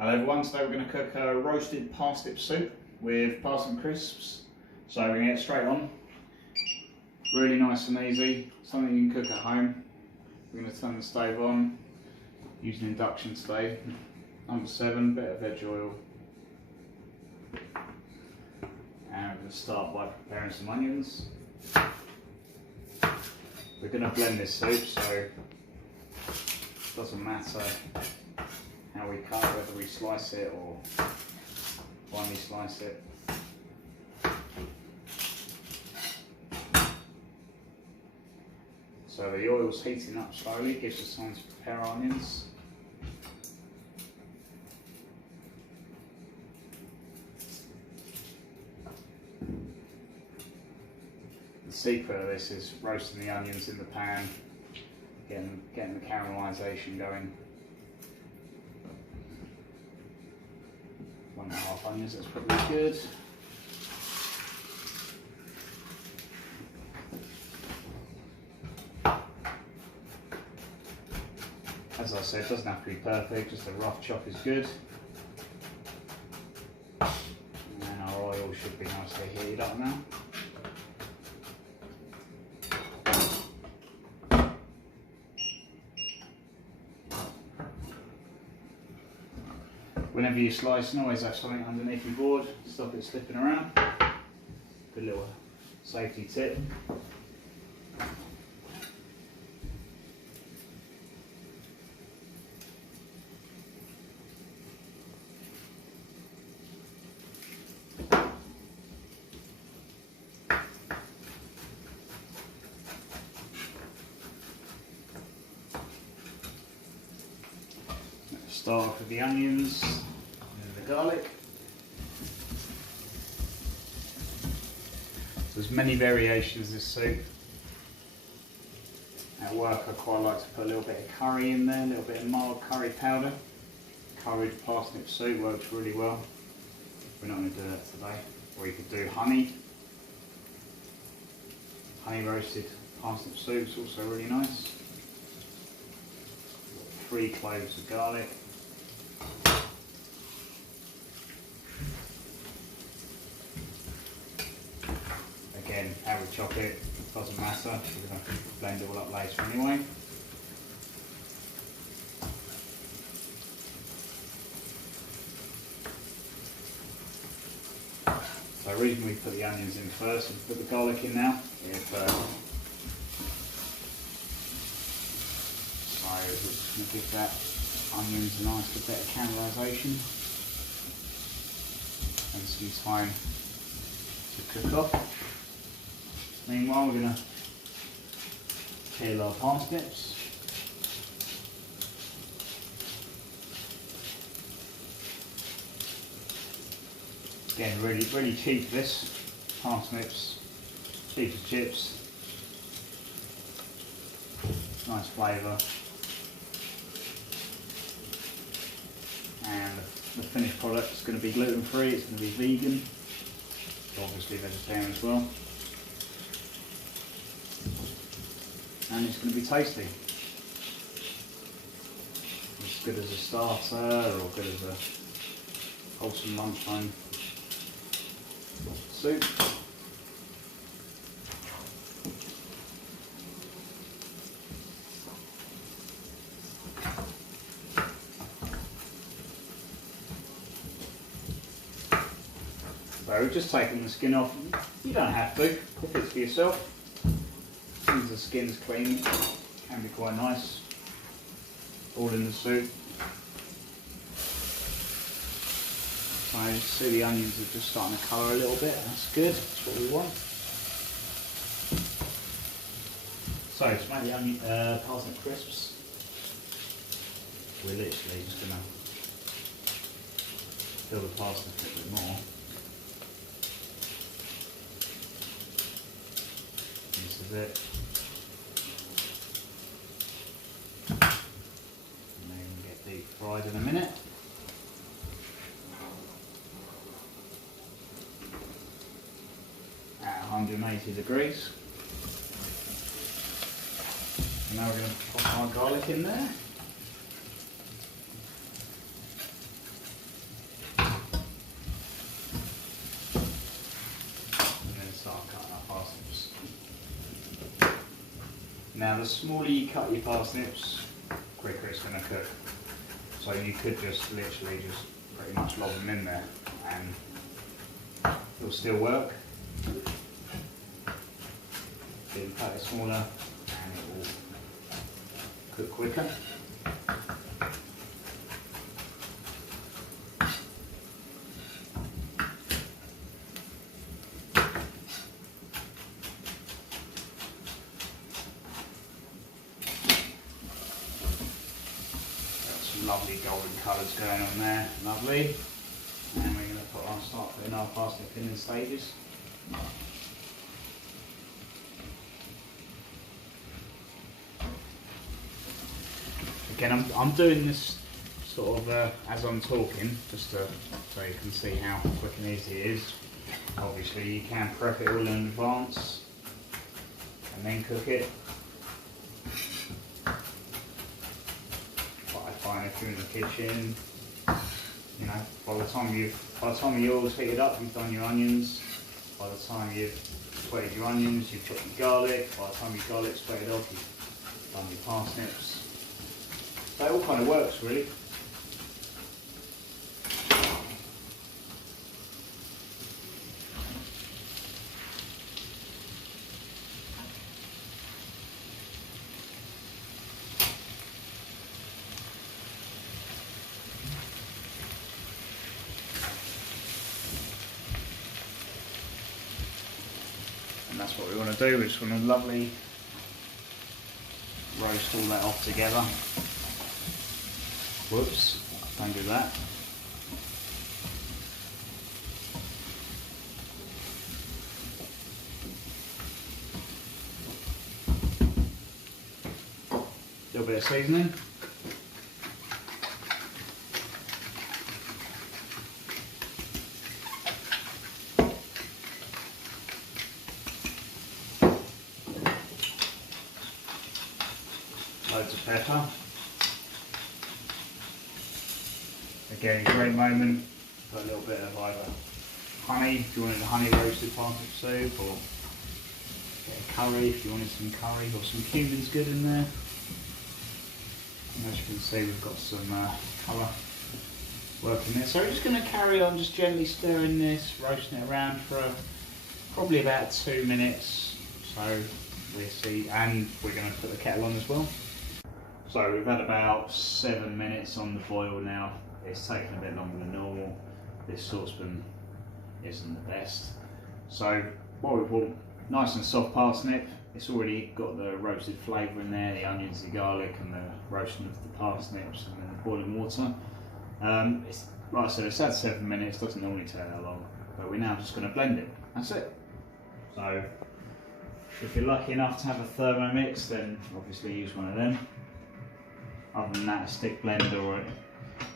Hello everyone, today we're going to cook a roasted parsnip soup with parsnip crisps. So we're going to get straight on. Really nice and easy, something you can cook at home. We're going to turn the stove on, use an induction today. Number 7, bit of veg oil. And we're going to start by preparing some onions. We're going to blend this soup, so it doesn't matter how we cut, whether we slice it or finely slice it. So the oil's heating up slowly, gives us time to prepare our onions. The secret of this is roasting the onions in the pan, getting the caramelisation going. 1.5 onions, that's probably good. As I said, it doesn't have to be perfect, just a rough chop is good. And then our oil should be nicely heated up now. Whenever you slice, and always have something underneath your board, stop it slipping around. Good little safety tip. Start off with the onions and the garlic. There's many variations of this soup. At work I quite like to put a little bit of curry in there, a little bit of mild curry powder. Curried parsnip soup works really well. We're not going to do that today. Or you could do honey. Honey roasted parsnip soup is also really nice. 3 cloves of garlic. Again, how we chop it doesn't matter, we're going to blend it all up later anyway. So the reason we put the onions in first and put the garlic in now is so we're just going to give that onions a nice bit of caramelisation and some time to cook off. Meanwhile, we're going to peel our parsnips. Again, really cheap this. Parsnips, cheap as chips. Nice flavour. And the finished product is going to be gluten free, it's going to be vegan, obviously vegetarian as well. And it's going to be tasty. It's good as a starter or good as a wholesome lunchtime soup. So we've just taken the skin off. You don't have to, if it's for yourself. As soon as the skin's clean, it can be quite nice. All in the soup. So you see the onions are just starting to colour a little bit, that's good, that's what we want. So to make the onion, parsnip crisps, we're literally just going to fill the parsnip a little bit more. This is it. And then get deep fried in a minute. At 180 degrees. And now we're going to pop our garlic in there. Now the smaller you cut your parsnips, quicker it's going to cook. So you could just literally just pretty much lob them in there and it'll still work. You can cut it smaller and it will cook quicker. Lovely golden colours going on there, lovely. And we're going to start putting our parsnip in stages. Again, I'm doing this sort of as I'm talking, just so you can see how quick and easy it is. Obviously you can prep it all in advance and then cook it. If you're in the kitchen, you know, by the time your oil's heated up, you've done your onions. By the time you've sweated your onions, you've put your garlic. By the time your garlic's sweated off, you've done your parsnips. So it all kind of works, really. And that's what we want to do. We just want to lovely roast all that off together. Whoops, don't do that. A little bit of seasoning. Loads of pepper. Again, great moment. Put a little bit of either honey if you wanted a honey roasted parsnip soup, or a bit of curry if you wanted some curry, or some cumin's good in there. And as you can see, we've got some colour working there. So we're just going to carry on just gently stirring this, roasting it around for probably about 2 minutes. So we'll see, and we're going to put the kettle on as well. So we've had about 7 minutes on the boil now. It's taken a bit longer than normal. This saucepan isn't the best. So what we want, nice and soft parsnip. It's already got the roasted flavour in there, the onions, the garlic, and the roasting of the parsnips, and then the boiling water. It's, like I said, it's had 7 minutes. Doesn't normally take that long. But we're now just going to blend it. That's it. So if you're lucky enough to have a Thermomix, then obviously use one of them. Other than that, a stick blender or a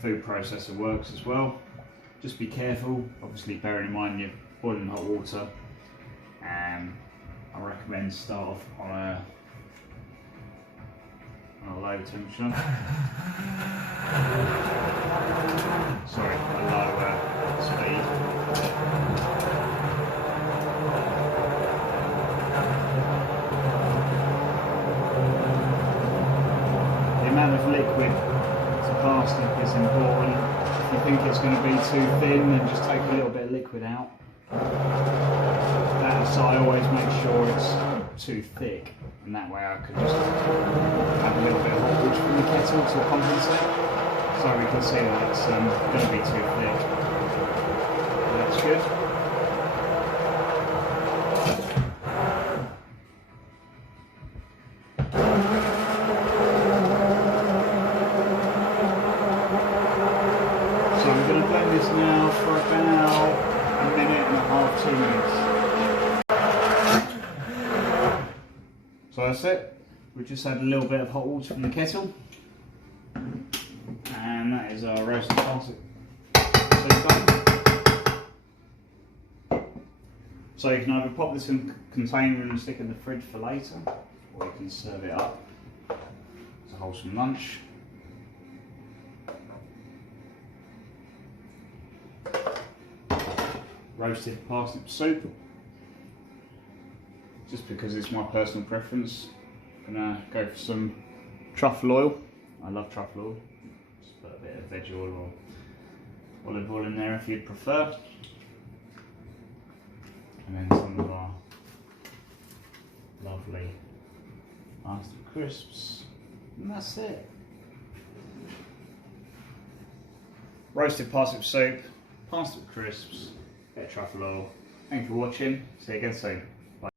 food processor works as well. Just be careful, obviously bearing in mind you're boiling hot water, and I recommend start off on a low temperature. Sorry, a low speed. The amount of liquid to parsnip is important. If you think it's going to be too thin, then just take a little bit of liquid out. So I always make sure it's too thick, and that way I can just add a little bit of hot water from the kettle to compensate. So we can see that it's going to be too thick. That's good. So I'm going to blend this now for about a minute and a half, 2 minutes. So that's it. We just had a little bit of hot water from the kettle, and that is our roasted parsnip soup done. So you can either pop this in a container and stick it in the fridge for later, or you can serve it up as a wholesome lunch. Roasted parsnip soup, just because it's my personal preference. Gonna go for some truffle oil. I love truffle oil. Just put a bit of veg oil or olive oil in there if you'd prefer. And then some of our lovely Parsnip crisps. And that's it. Roasted parsnip soup, parsnip crisps, bit of truffle oil. Thank you for watching. See you again soon.